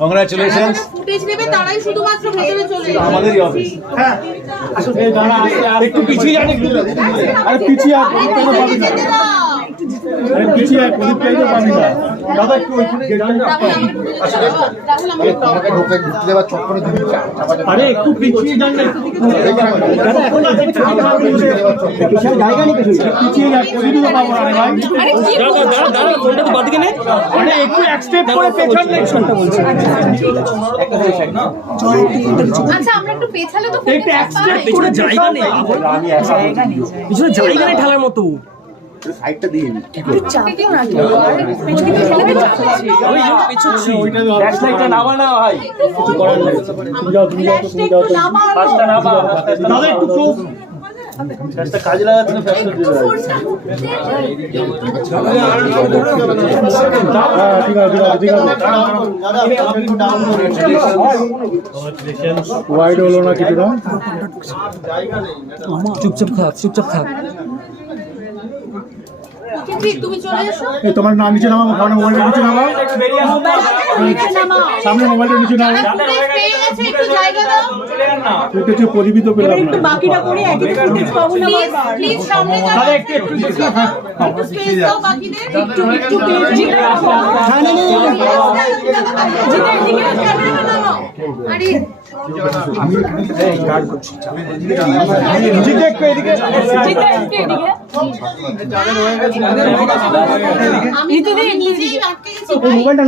Congratulations. Footage নেবে তারাই শুধুমাত্র ভেতরে চলে যাবে। আমাদেরই অফিস। হ্যাঁ আসলে দাঁড়া একটু পিছিয়ে যান একটু। আরে পিছিয়ে আর আরে পিছিয়ে আর প্রদীপ চাইতে পাবি না দাদা একটু ওইখানে যান। তোমাকে ঢুকতে দেওয়ার চক্করে তুমি আরে একটু পিছিয়ে যান না দাদা এখন না দেখতে পিছিয়ে জায়গা নেই কিছু পিছিয়ে যান প্রদীপ তো পাবো না ভাই। আরে কি দাদা দাদা ফোনটা তো বাদিকে নে। আরে একটু এক স্টেপ করে পেছন নেক্সনটা বলছি। আচ্ছা আমরা একটু পেছালে তো একটু এক স্টেপ করে জায়গা নেই আমি একা পিছনে জায়গা নেই ঢালার মতো। সাইডটা দিয়ে নি চাপেও না কেউ আর পেছনে ঠেলে যাচ্ছে। ওই জন্য পিছুচ্ছি ওইটা ফ্ল্যাশলাইটটা নামা না ভাই। কিছু করার নেই। তুমি যাও তুমি যাও। পাঁচটা নামা। দাদা একটু ক্লোজ ফ্ল্যাশটা কাজে লাগাতে না ফ্ল্যাশটা দিয়ে দাও। ঠিক আছে ওয়াইড হলো না কিছুটা চুপচাপ থাক ঠিক তুমি চলে এসো। এই তোমার নাম নিচে নামাও ফোনে মোবাইলটা নিচে নামাও সামনে মোবাইলটা নিচে নাও ফুটেজ পেয়ে গেছে একটু জায়গা দাও। এটা হচ্ছে পরিমিত পেলাম না বাকিটা করে একই ফুটেজ পাবো না বারবার। প্লিজ সামনে যাও। দাদা একটু একটু স্পেস দাও বাকিদের। একটু জিতে ক্যামেরাটা নামাও। আরে জিতে একটু এদিকে আমি তো নিজেই আটকে গেছি। মোবাইলটা